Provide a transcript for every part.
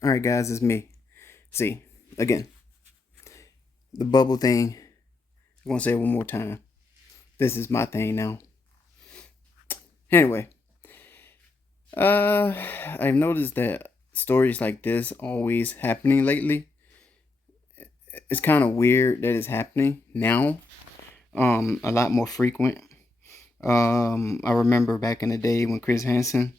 Alright guys, it's me. See, again, the bubble thing, I'm gonna say it one more time. This is my thing now. Anyway, I've noticed that stories like this always happening lately. It's kind of weird that it's happening now. A lot more frequent. I remember back in the day when Chris Hansen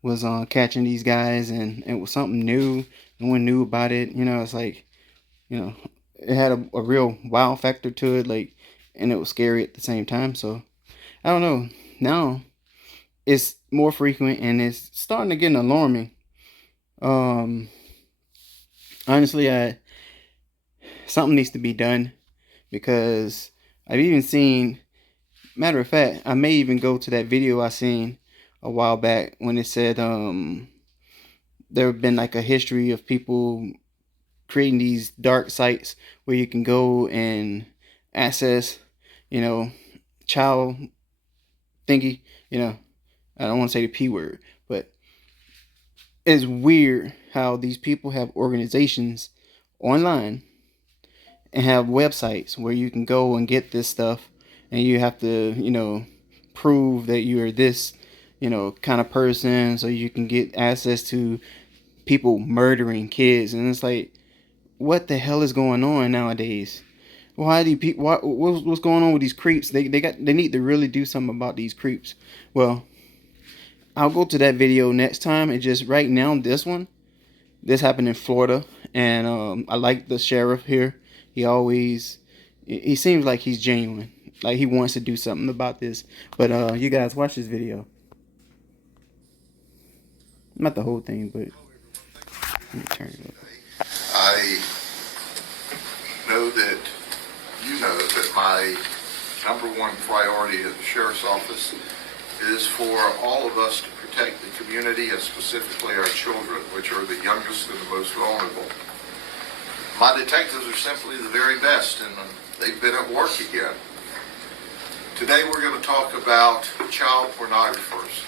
was catching these guys, and it was something new. No one knew about it. It's like, you know, it had a real wow factor to it, like, and it was scary at the same time. So I don't know. Now it's more frequent and it's starting to get alarming. Um, Honestly, something needs to be done because I've even seen. Matter of fact, I may even go to that video I seen a while back when it said there have been like a history of people creating these dark sites where you can go and access, you know, child thingy. I don't want to say the P word, but it's weird how these people have organizations online and have websites where you can go and get this stuff, and you have to, prove that you are this, kind of person, so you can get access to people murdering kids. And it's like, what the hell is going on nowadays? Why do people? What's going on with these creeps? They need to really do something about these creeps. Well, I'll go to that video next time. And just right now, this happened in Florida, and I like the sheriff here. He seems like he's genuine, like he wants to do something about this. But you guys watch this video. Not the whole thing, but let me turn it up. I know that my number one priority at the Sheriff's Office is for all of us to protect the community, and specifically our children, which are the youngest and the most vulnerable. My detectives are simply the very best, and they've been at work again. Today we're going to talk about child pornographers.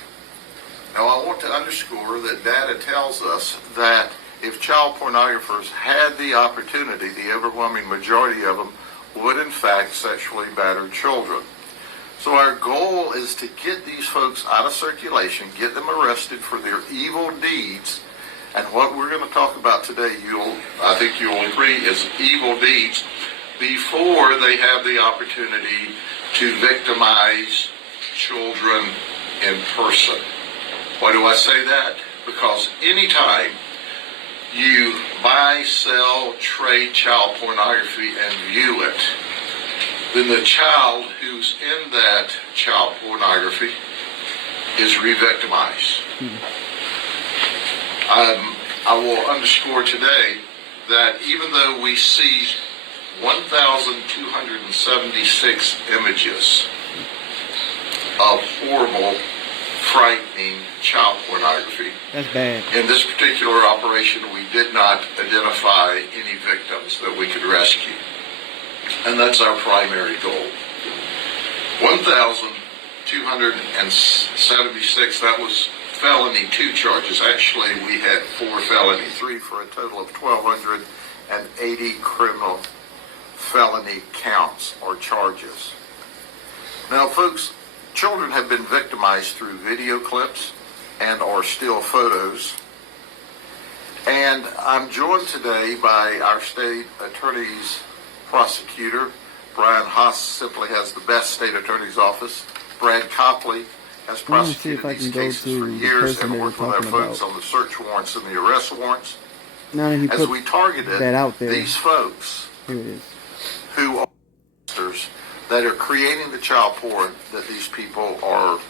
Now, I want to underscore that data tells us that if child pornographers had the opportunity, the overwhelming majority of them would in fact sexually batter children. So our goal is to get these folks out of circulation, get them arrested for their evil deeds. And what we're going to talk about today, I think you'll agree, is evil deeds before they have the opportunity to victimize children in person. Why do I say that? Because anytime you buy, sell, trade child pornography and view it, then the child who's in that child pornography is re-victimized. I will underscore today that even though we see 1,276 images of horrible, frightening child pornography, That's bad. in this particular operation we did not identify any victims that we could rescue. And that's our primary goal. 1,276, that was felony 2 charges. Actually, we had 4 felony 3 for a total of 1,280 criminal felony counts or charges. Now, folks, children have been victimized through video clips and or still photos. And I'm joined today by our state attorney's prosecutor. Brian Haas simply has the best state attorney's office. Brad Copley has prosecuted these cases for years and worked with our folks on the search warrants and the arrest warrants. Now that he As we targeted that out there, these folks here it is. who are monsters that are creating the child porn that these people are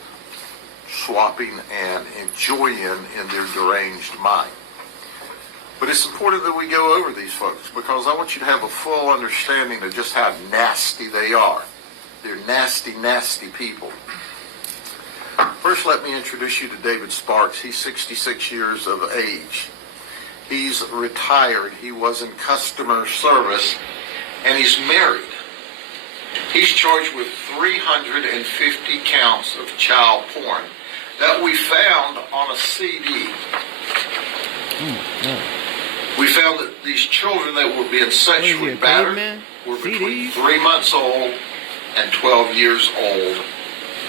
swapping and enjoying in their deranged mind. But it's important that we go over these folks because I want you to have a full understanding of just how nasty they are. They're nasty, nasty people. First, let me introduce you to David Sparks. He's 66 years of age. He's retired. He was in customer service, and he's married. He's charged with 350 counts of child porn that we found on a CD. found that these children that were being sexually a battered caveman? were between CDs? 3 months old and 12 years old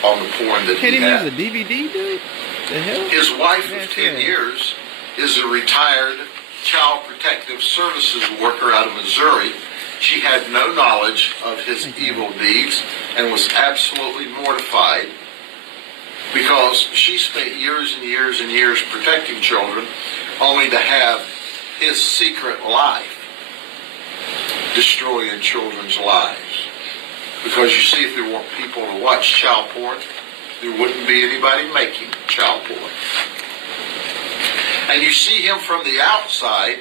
on the porn that Can't he even had. use a DVD, dude? The hell? His wife of That's 10 right. years is a retired Child Protective Services worker out of Missouri. She had no knowledge of his evil deeds and was absolutely mortified because she spent years and years and years protecting children only to have his secret life destroying children's lives. Because you see, if there weren't people to watch child porn, there wouldn't be anybody making child porn. And you see him from the outside,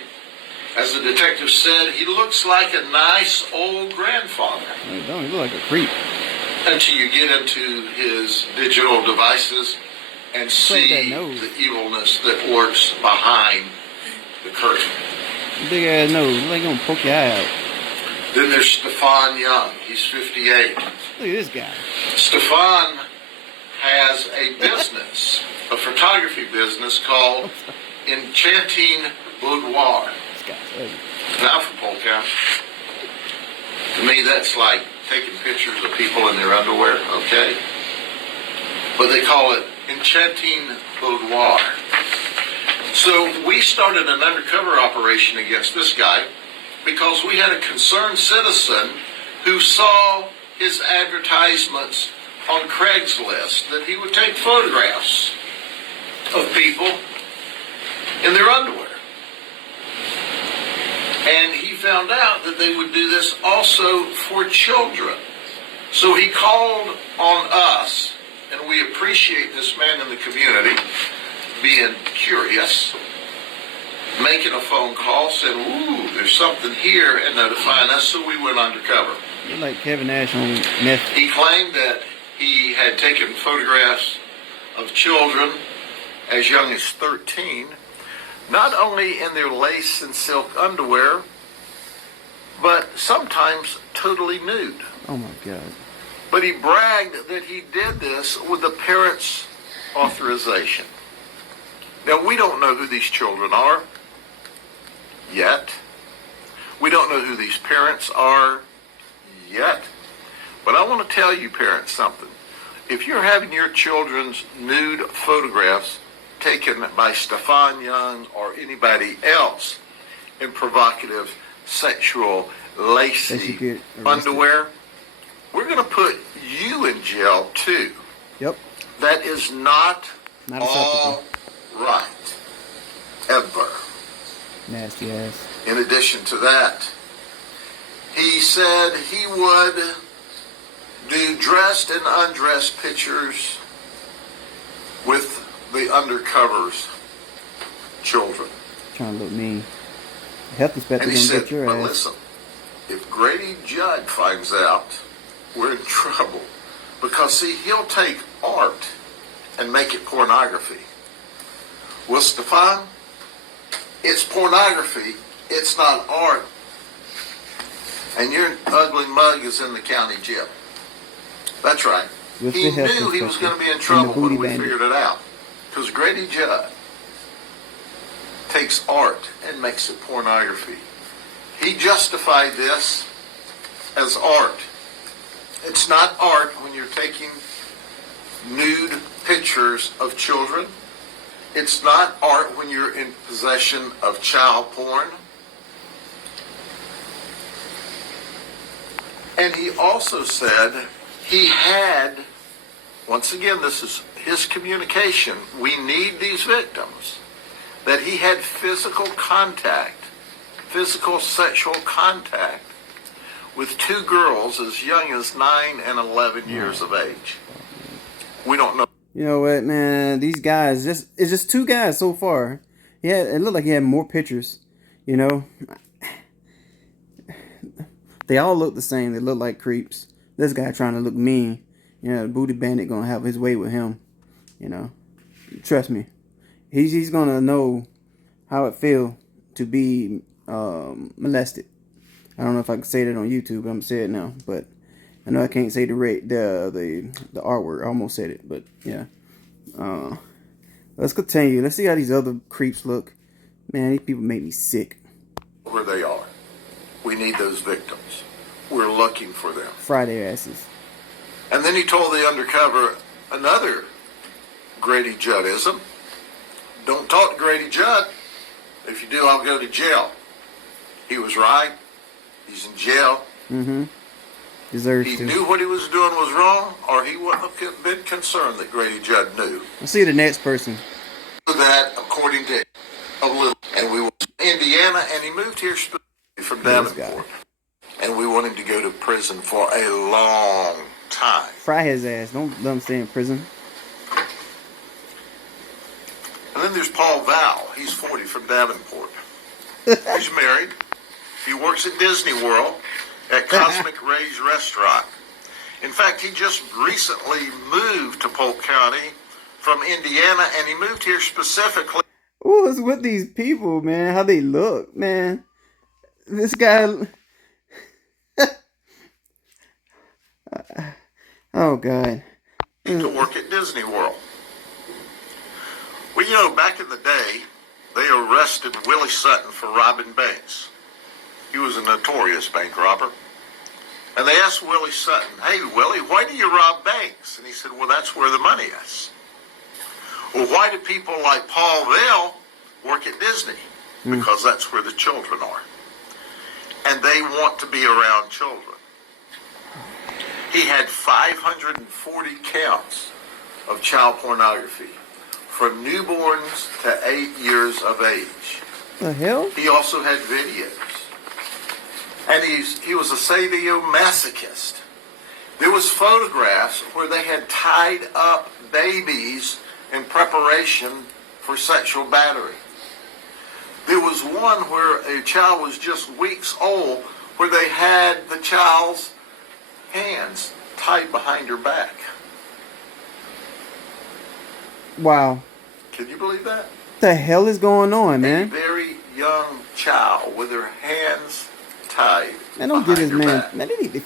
as the detective said, he looks like a nice old grandfather. Like, don't he look like a creep? Until you get into his digital devices and see that nose. the evilness that lurks behind the curtain. Big ass nose. Look like gonna poke your eye out. Then there's Stefan Young. He's 58. Look at this guy. Stefan has a business, a photography business called Enchanting Boudoir. This guy's ugly. Now for Polk. To me, that's like taking pictures of people in their underwear, okay? But they call it Enchanting Boudoir. So we started an undercover operation against this guy because we had a concerned citizen who saw his advertisements on Craigslist that he would take photographs of people in their underwear. And he found out that they would do this also for children. So he called on us, and we appreciate this man in the community being curious, making a phone call, saying, ooh, there's something here, and notifying us, so we went undercover. You're like Kevin Nash on meth. He claimed that he had taken photographs of children as young as 13, not only in their lace and silk underwear, but sometimes totally nude. Oh my God. But he bragged that he did this with the parents' authorization. Now, we don't know who these children are yet. We don't know who these parents are yet. But I want to tell you parents something. If you're having your children's nude photographs taken by Stefan Young or anybody else in provocative, sexual, lacy underwear, we're going to put you in jail too. Yep. That is not Not all acceptable. right. Ever. Nasty ass. In addition to that, he said he would do dressed and undressed pictures with the undercovers children. Trying to look mean. The health inspector And he gonna said, get your but ass. listen, if Grady Judd finds out, we're in trouble. Because, see, he'll take art and make it pornography. Well, Stefan, it's pornography. It's not art. And your ugly mug is in the county jail. That's right. With He the health knew he was inspector going to be in and the trouble booty when we bandit. figured it out. Because Grady Judd takes art and makes it pornography. He justified this as art. It's not art when you're taking nude pictures of children. It's not art when you're in possession of child porn. And he also said he had, once again, this is his communication, we need these victims, that he had physical sexual contact with two girls as young as 9 and 11 years of age. We don't know. You know what, man? These guys, it's just two guys so far. Yeah, it looked like he had more pictures. You know, they all look the same. They look like creeps. This guy trying to look mean. You know, the booty bandit gonna have his way with him. You know, trust me, he's gonna know how it feel to be molested. I don't know if I can say that on YouTube, but I'm gonna say it now. But I know I can't say the R word. I almost said it, but yeah. Let's continue. Let's see how these other creeps look. Man, these people make me sick. where they are. We need those victims. We're looking for them. Fry their asses. And then he told the undercover another Grady Juddism. Don't talk to Grady Judd. If you do, I'll go to jail. He was right. He's in jail. Mm-hmm. Deserves He to. knew what he was doing was wrong, or he wouldn't have been concerned that Grady Judd knew. Let's see the next person. That, according to a little, and we went to Indiana, and he moved here specifically from Davenport. And we want him to go to prison for a long time. Fry his ass. Don't let him stay in prison. And then there's Paul Val. He's 40 from Davenport. He's married. He works at Disney World at Cosmic Ray's restaurant. In fact, he just recently moved to Polk County from Indiana, and he moved here specifically. What's with these people, man? How they look, man? This guy. Oh, God. To work at Disney World. Well, you know, back in the day, they arrested Willie Sutton for robbing banks. He was a notorious bank robber. And they asked Willie Sutton, "Hey, Willie, why do you rob banks?" And he said, "Well, that's where the money is." "Well, why do people like Paul Vale work at Disney?" "Because that's where the children are. And they want to be around children." He had 540 counts of child pornography from newborns to 8 years of age. The hell? He also had videos. And he was a sadomasochist. There was photographs where they had tied up babies in preparation for sexual battery. There was one where a child was just weeks old where they had the child's hands tied behind her back. Wow. Can you believe that? The hell is going on, man? A very young child with her hands tied Man, don't get behind this her man. back. Man,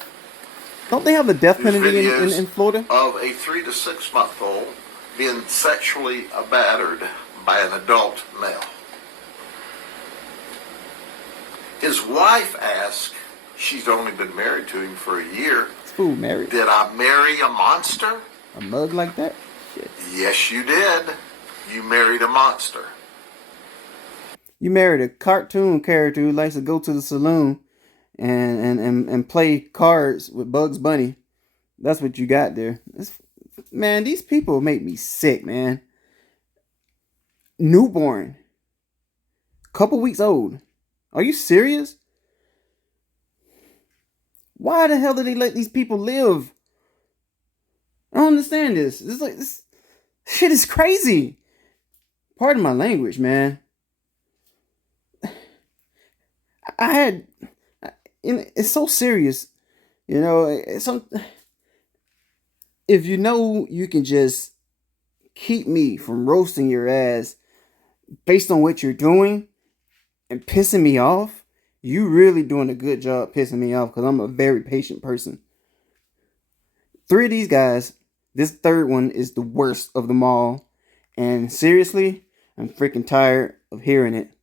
don't they have the death There's penalty videos in Florida? of a 3 to 6 month old being sexually battered by an adult male. His wife asked, she's only been married to him for a year, This fool married. "Did I marry a monster?" A mug like that? Shit. "Yes, you did. You married a monster." You married a cartoon character who likes to go to the saloon and play cards with Bugs Bunny. That's what you got there. Man, these people make me sick, man. Newborn. Couple weeks old. Are you serious? Why the hell do they let these people live? I don't understand this. This shit is crazy. Pardon my language, man. It's so serious, you know. If you know you can just keep me from roasting your ass based on what you're doing and pissing me off, you really doing a good job pissing me off, because I'm a very patient person. 3 of these guys, this third one is the worst of them all, and seriously, I'm freaking tired of hearing it.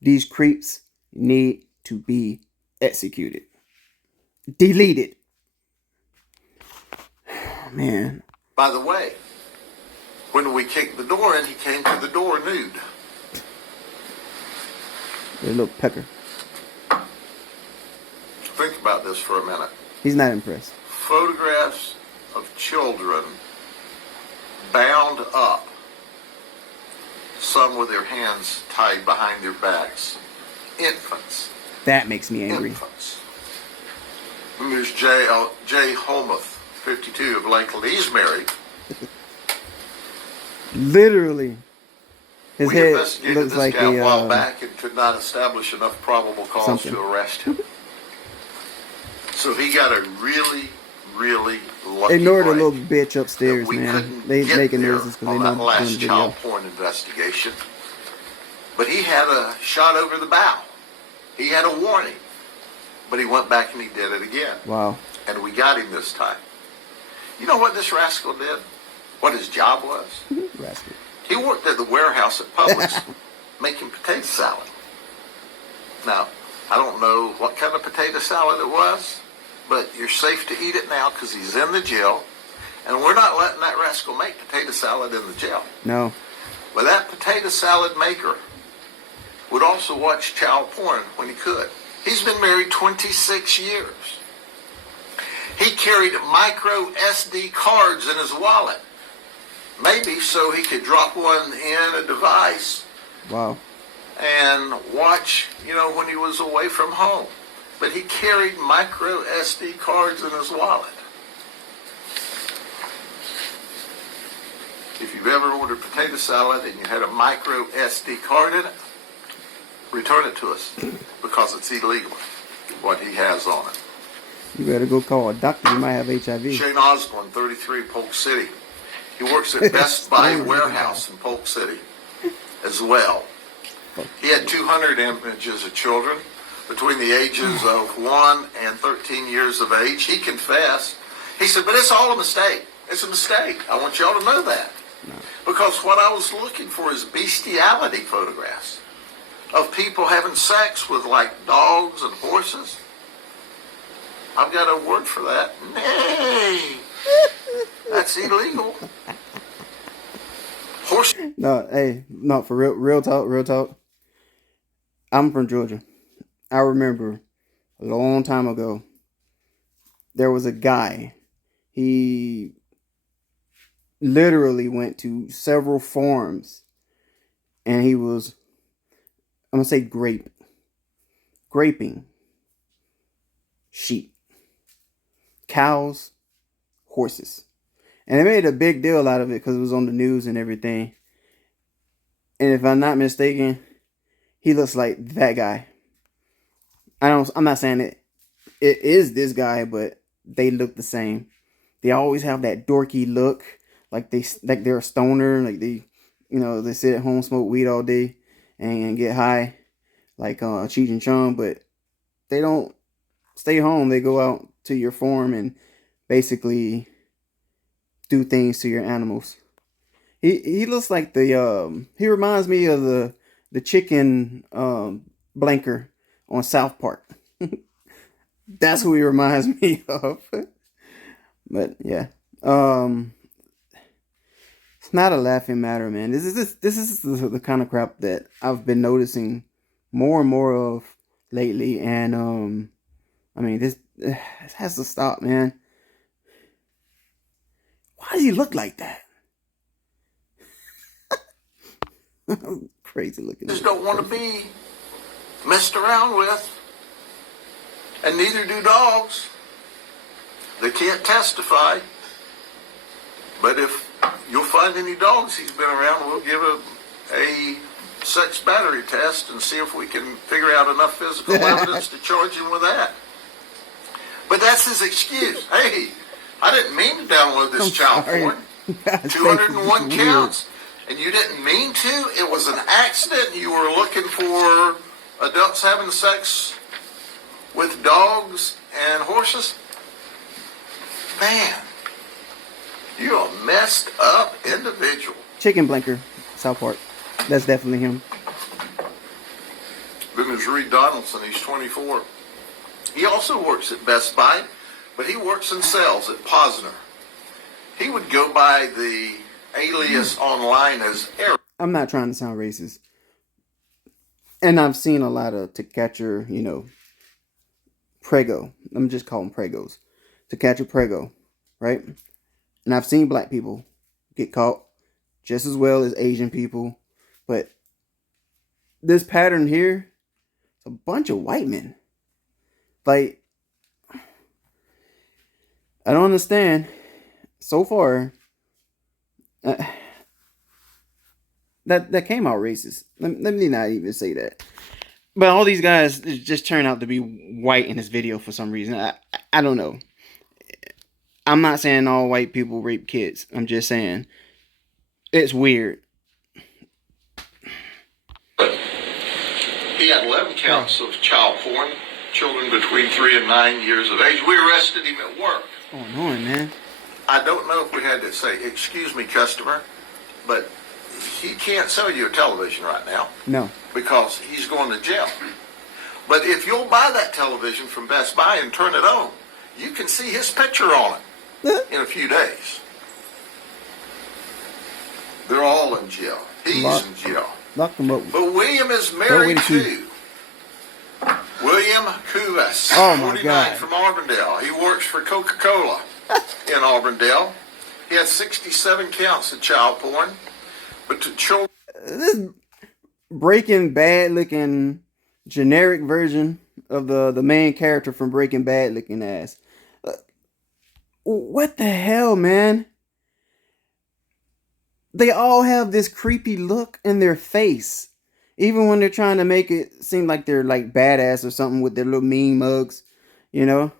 These creeps need to be executed. Deleted. Man. By the way, when we kicked the door in, he came to the door nude. A little pecker. Think about this for a minute. He's not impressed. Photographs of children bound up, some with their hands tied behind their backs. Infants. That makes me angry. Infants. And there's Jay Holmuth, 52, of Lakeland. He's married. Literally. His We head investigated looks this like guy a while a back and could not establish enough probable cause something. to arrest him. So he got a really, really lucky Ignore the break little bitch upstairs, that we man. couldn't They get making there noises because they on know that I'm doing last video. child porn investigation. But he had a shot over the bow. He had a warning. But he went back and he did it again. Wow. And we got him this time. You know what this rascal did? What his job was? Rascal. He worked at the warehouse at Publix making potato salad. Now, I don't know what kind of potato salad it was, but you're safe to eat it now because he's in the jail. And we're not letting that rascal make potato salad in the jail. No. But that potato salad maker would also watch child porn when he could. He's been married 26 years. He carried micro SD cards in his wallet. Maybe so he could drop one in a device. Wow. And watch, when he was away from home. But he carried micro SD cards in his wallet. If you've ever ordered potato salad and you had a micro SD card in it, return it to us because it's illegal what he has on it. You better go call a doctor. You might have HIV. Shane Osborne, 33, Polk City. He works at Best Buy Warehouse in Polk City as well. He had 200 images of children between the ages of 1 and 13 years of age. He confessed. He said, but it's all a mistake. It's a mistake. I want y'all to know that. No. Because what I was looking for is bestiality photographs of people having sex with like dogs and horses. I've got a word for that. Nay. That's illegal. Horse. No, hey, no, for real talk. I'm from Georgia. I remember a long time ago, there was a guy. He literally went to several farms and he was, I'm going to say graping sheep, cows, horses. And they made a big deal out of it because it was on the news and everything. And if I'm not mistaken, he looks like that guy. I'm not saying it is this guy, but they look the same. They always have that dorky look, like they're a stoner, like they sit at home, smoke weed all day, and get high, like Cheech and Chong. But they don't stay home. They go out to your farm and basically do things to your animals. He looks like he reminds me of the chicken blanker on South Park. That's who he reminds me of. But yeah, it's not a laughing matter, man. This is the kind of crap that I've been noticing more and more of lately, and I mean this has to stop, man. Why does he look like that? Crazy looking. Just don't want to be messed around with, and neither do dogs. They can't testify, but if you'll find any dogs he's been around, we'll give a sex battery test and see if we can figure out enough physical evidence to charge him with that. But that's his excuse. Hey, I didn't mean to download this child porn. 201 counts, and you didn't mean to. It was an accident. You were looking for adults having sex with dogs and horses. Man, you're a messed up individual. Chicken blanker, South Park. That's definitely him. Then there's Reed Donaldson. He's 24. He also works at Best Buy, but he works in sales at Posner. He would go by the alias online as Eric. I'm not trying to sound racist. And I've seen a lot of To Catcher, Prego. I'm just calling Pregos. To Catcher Prego, right? And I've seen black people get caught just as well as Asian people. But this pattern here, it's a bunch of white men. Like, I don't understand. So far, that came out racist. Let me not even say that. But all these guys just turn out to be white in this video for some reason. I don't know. I'm not saying all white people rape kids. I'm just saying it's weird. He had 11 counts of child porn, children between 3 and 9 years of age. We arrested him at work. What's going on, man? I don't know if we had to say, excuse me, customer, but he can't sell you a television right now. No. Because he's going to jail. But if you'll buy that television from Best Buy and turn it on, you can see his picture on it in a few days. They're all in jail. He's in jail. Lock them up. But William is married too. William Cuevas, oh my 49 God. from Auburndale. He works for Coca-Cola in Auburndale. He had 67 counts of child porn. But to children... This Breaking Bad looking generic version of the main character from Breaking Bad looking ass. What the hell, man? They all have this creepy look in their face. Even when they're trying to make it seem like they're like badass or something with their little mean mugs, you know?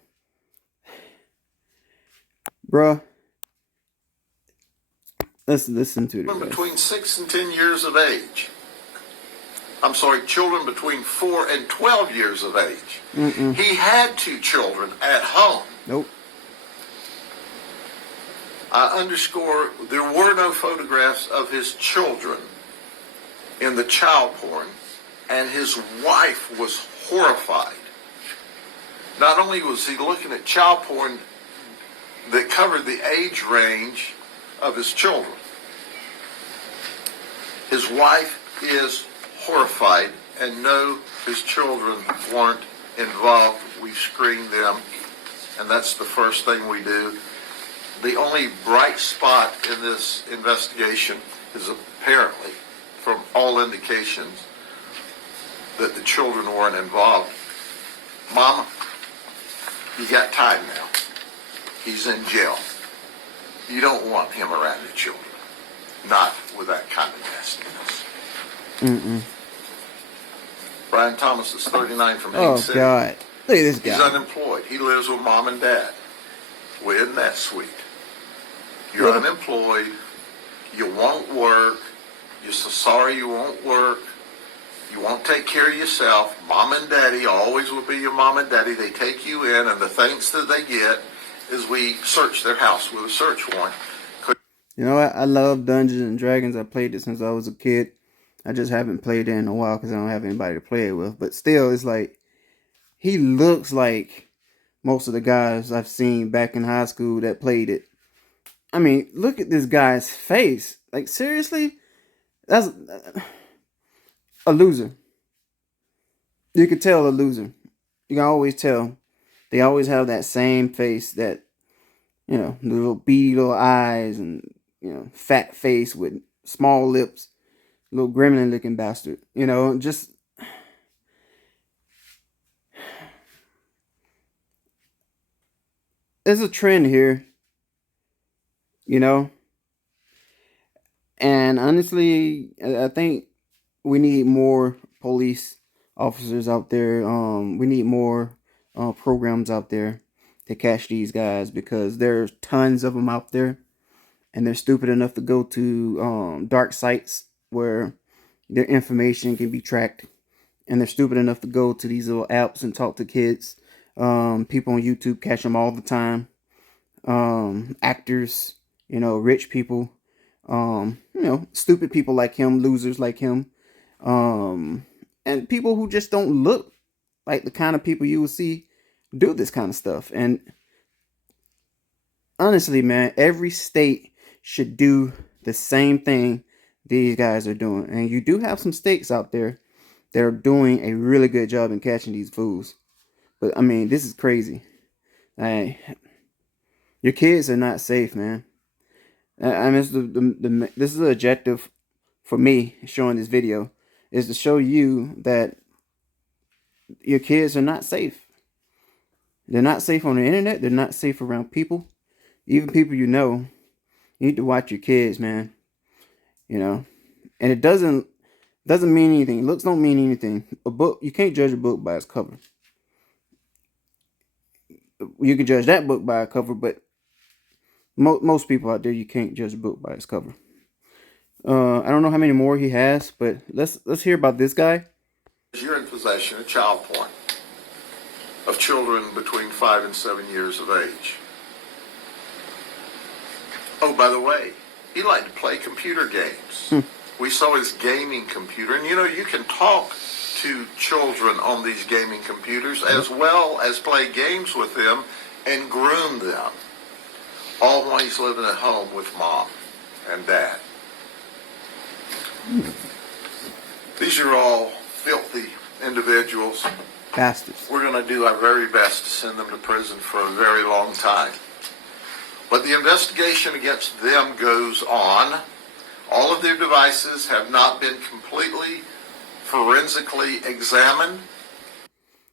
Bruh. Let's listen to it. Between 6 and 10 years of age. I'm sorry, children between 4 and 12 years of age. He had 2 children at home. Nope. I underscore, there were no photographs of his children in the child porn, and his wife was horrified. Not only was he looking at child porn that covered the age range of his children, his wife is horrified, and no, his children weren't involved. We screened them, and that's the first thing we do. The only bright spot in this investigation is apparently, from all indications, that the children weren't involved. Mama, you got time now. He's in jail. You don't want him around your children. Not with that kind of nastiness. Brian Thomas is 39 from Haines City. Oh, God. Look at this guy. He's unemployed. He lives with mom and dad. Well, isn't that sweet? You're unemployed. You won't work. You're so sorry you won't work. You won't take care of yourself. Mom and daddy always will be your mom and daddy. They take you in, and the thanks that they get is we search their house with a search warrant. You know what? I love Dungeons and Dragons. I played it since I was a kid. I just haven't played it in a while because I don't have anybody to play it with. But still, it's like, he looks like most of the guys I've seen back in high school that played it. I mean, look at this guy's face. Like, seriously? That's a loser. You could tell a loser. You can always tell. They always have that same face, that, you know, the little beady little eyes and, you know, fat face with small lips. Little gremlin looking bastard. You know, just... There's a trend here. You know? And honestly, I think we need more police officers out there. We need more programs out there to catch these guys, because there's tons of them out there, and they're stupid enough to go to dark sites where their information can be tracked, and they're stupid enough to go to these little apps and talk to kids. People on YouTube catch them all the time. Actors, you know, rich people, you know, stupid people like him, losers like him, and people who just don't look like the kind of people you will see do this kind of stuff. And honestly, man, every state should do the same thing these guys are doing. And you do have some states out there that are doing a really good job in catching these fools. But I mean, this is crazy. Your kids are not safe, man. I mean, this is the objective for me showing this video, is to show you that your kids are not safe. They're not safe on the internet. They're not safe around people. Even people you know. You need to watch your kids, man. You know. And it doesn't mean anything. Looks don't mean anything. A book, you can't judge a book by its cover. You can judge that book by a cover, but most people out there, you can't judge a book by its cover. I don't know how many more he has, but let's hear about this guy. You're in possession of child porn of children between 5 and 7 years of age. Oh, by the way, he liked to play computer games. We saw his gaming computer, and you know, you can talk to children on these gaming computers, as well as play games with them and groom them, all while he's living at home with mom and dad. These are all filthy individuals. Bastards. We're going to do our very best to send them to prison for a very long time. But the investigation against them goes on. All of their devices have not been completely forensically examined.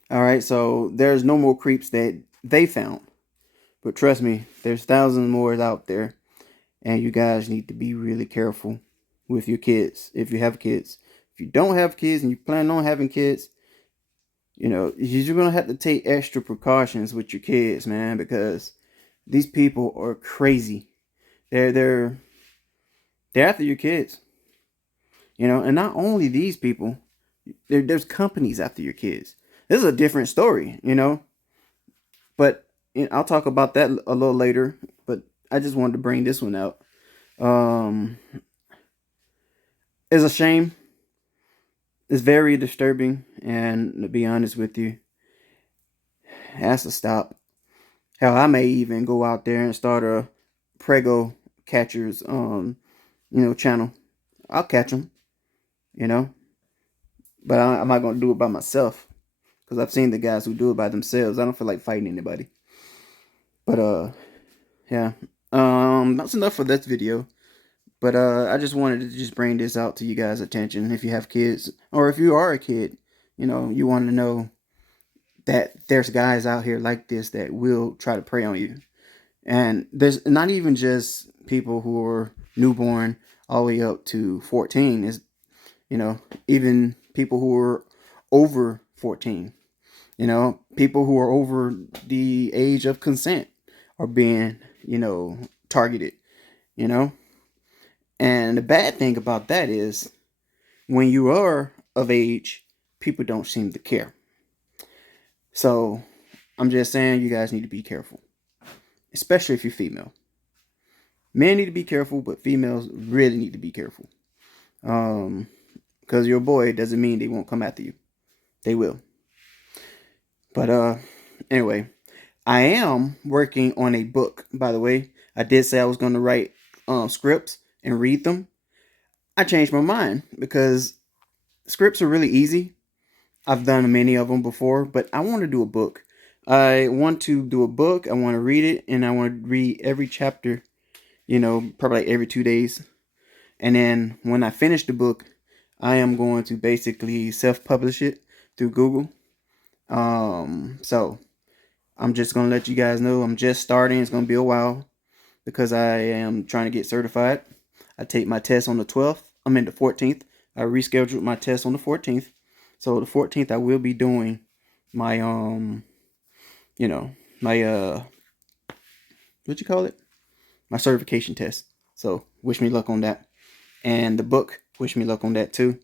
All right, so there's no more creeps that they found. But trust me, there's thousands more out there. And you guys need to be really careful with your kids if you have kids. If you don't have kids and you plan on having kids, you know, you're going to have to take extra precautions with your kids, man, because these people are crazy. They're after your kids. You know, and not only these people, there's companies after your kids. This is a different story, you know. But you know, I'll talk about that a little later. But I just wanted to bring this one out. It's a shame. It's very disturbing, and to be honest with you, it has to stop. Hell, I may even go out there and start a Prego catchers, channel. I'll catch them, you know, but I'm not gonna do it by myself because I've seen the guys who do it by themselves. I don't feel like fighting anybody. But yeah, that's enough for this video. But I just wanted to just bring this out to you guys' attention. If you have kids, or if you are a kid, you know, you want to know that there's guys out here like this that will try to prey on you. And there's not even just people who are newborn all the way up to 14. Is, you know, even people who are over 14. You know, people who are over the age of consent are being, you know, targeted. You know. And the bad thing about that is when you are of age, people don't seem to care. So I'm just saying you guys need to be careful, especially if you're female. Men need to be careful, but females really need to be careful. Because you're a boy doesn't mean they won't come after you. They will. But anyway, I am working on a book, by the way. I did say I was going to write scripts and read them. I changed my mind because scripts are really easy. I've done many of them before, but I want to do a book. I want to do a book. I want to read it, and I want to read every chapter, you know, probably like every 2 days. And then when I finish the book, I am going to basically self-publish it through Google. So I'm just going to let you guys know I'm just starting. It's going to be a while because I am trying to get certified. I take my test on the 12th. I'm in the 14th. I rescheduled my test on the 14th. So the 14th I will be doing my my what you call it? My certification test. So wish me luck on that. And the book, wish me luck on that too.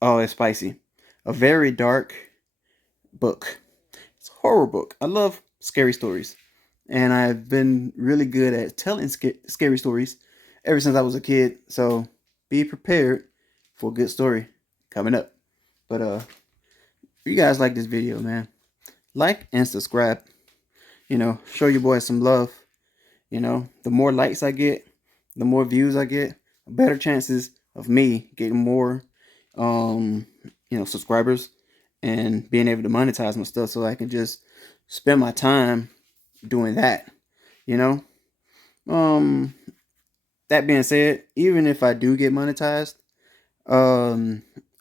Oh, it's spicy. A very dark book. It's a horror book. I love scary stories. And I've been really good at telling scary stories ever since I was a kid. So be prepared for a good story coming up. But if you guys like this video, man, like and subscribe. You know, show your boy some love. You know, the more likes I get, the more views I get, better chances of me getting more subscribers and being able to monetize my stuff so I can just spend my time doing that. You know? That being said, even if I do get monetized,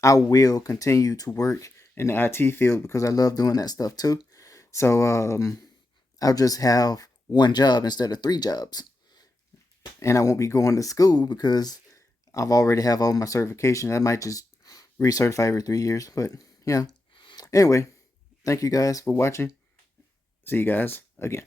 I will continue to work in the IT field because I love doing that stuff too. So I'll just have one job instead of 3 jobs. And I won't be going to school because I've already have all my certifications. I might just recertify every 3 years. But yeah. Anyway, thank you guys for watching. See you guys again.